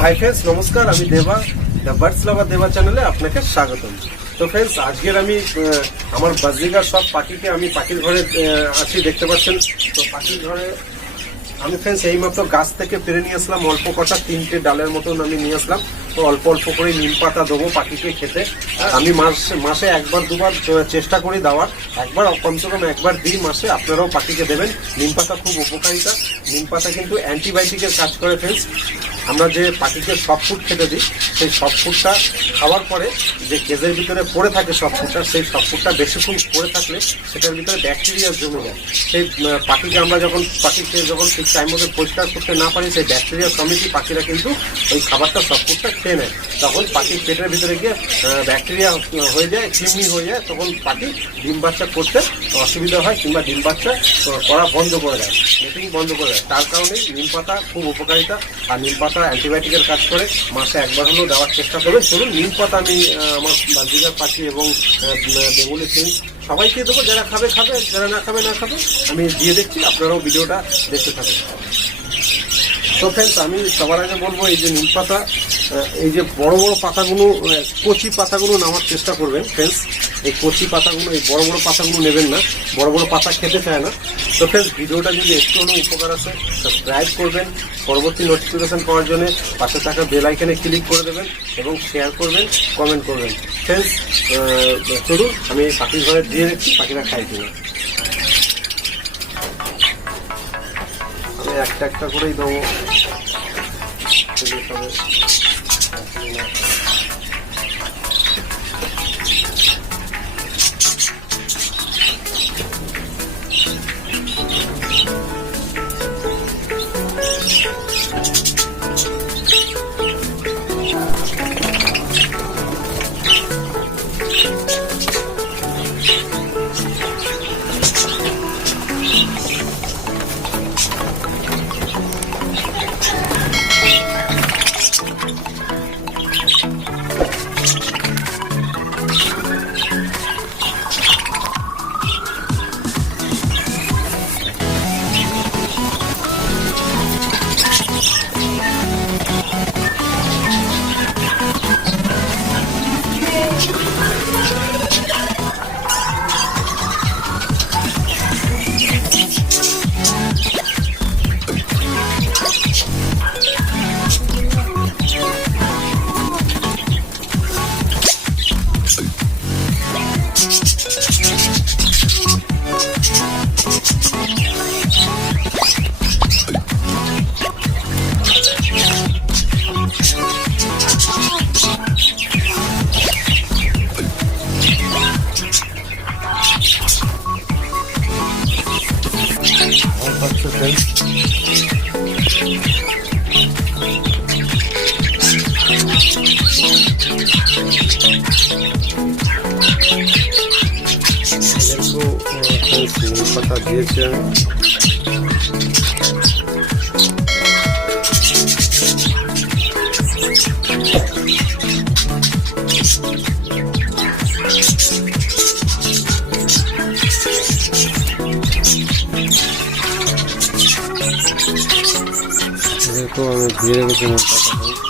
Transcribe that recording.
Hi friends, নমস্কার। আমি দেবা, দ্য বার্ডস লাভার দেবা চ্যানেলে আপনাকে স্বাগতম। তো ফ্রেন্ডস, আজকের আমি আমার বাজিকার সব পাখিকে আমি পাখির ঘরে আছি, দেখতে পাচ্ছেন। তো পাখির ঘরে আমি ফ্রেন্ডস এইমাত্র গাছ থেকে পেরে নিয়ে আসলাম অল্প কটা 3টে ডালের মতন আমি নিয়ে আসলাম। তো অল্প অল্প করে নিম পাতা দেবো পাখিকে খেতে। আমি মাসে একবার দুবার চেষ্টা করি দেওয়ার, একবার কমসে কম একবার দিই মাসে। আপনারাও পাখিকে দেবেন। নিম পাতা খুব উপকারিতা। নিম পাতা কিন্তু অ্যান্টিবায়োটিকের কাজ করে ফ্রেন্ডস। আমরা যে পাখিকে সফট ফুড খেতে দিই, সেই সফট ফুডটা খাওয়ার পরে যে কেজের ভিতরে পড়ে থাকে সফট ফুডটা, সেই সফট ফুডটা বেশিক্ষণ পড়ে থাকলে সেটার ভিতরে ব্যাকটেরিয়া জমে যায়। সেই পাখিকে আমরা যখন যখন ঠিক টাইম মতো পরিষ্কার করতে না পারি, সেই ব্যাকটেরিয়া সমেতই পাখিরা কিন্তু ওই খাবারটা সফট ফুডটা খেয়ে নেয়। তখন পাখির পেটের ভিতরে গিয়ে ব্যাকটেরিয়া হয়ে যায়, কৃমি হয়ে যায়। তখন পাখি ডিম বাচ্চা করতে অসুবিধা হয়, কিংবা ডিম বাচ্চা করা বন্ধ করে দেয়, মিটিং বন্ধ করে দেয়। তার কারণেই নিম পাতা খুব উপকারিতা। আর নিম পাতা অ্যান্টিবায়োটিকের কাজ করে। মাসে একবার হলেও দেওয়ার চেষ্টা করবেন। চলুন, নিম পাতা আমি আমার বাজিকার পাখি এবং বেঙ্গলি ফিন্স সবাইকে দেবো। যারা খাবে খাবে, যারা না খাবে না খাবে। আমি দিয়ে দেখছি, আপনারাও ভিডিওটা দেখতে থাকুন। তো ফ্রেন্ডস, আমি সবার আগে বলবো, এই যে নিম পাতা, এই যে বড় বড় পাতাগুলো, কচি পাতাগুলো নেওয়ার চেষ্টা করবেন ফ্রেন্ডস। এই কচি পাতাগুলো, এই বড় বড় পাতাগুলো নেবেন না, বড় বড় পাতা খেতে চায় না। তো ফ্রেন্ডস, ভিডিওটা যদি একটু হলেও উপকার আছে, সাবস্ক্রাইব করবেন, পরবর্তী নোটিফিকেশন পাওয়ার জন্য পাশে থাকা বেল আইকনে ক্লিক করে দেবেন এবং শেয়ার করবেন, কমেন্ট করবেন। ফ্রেন্ডস, চলুন আমি পাখির ঘরে দিয়ে রেখেছি, পাখিরা খাই কিনা। আমি একটা একটা করেই দেবো। নিম পাতা দিয়েছি আমি। দেখো, আমি দিয়ে রেখেছি নিম পাতা।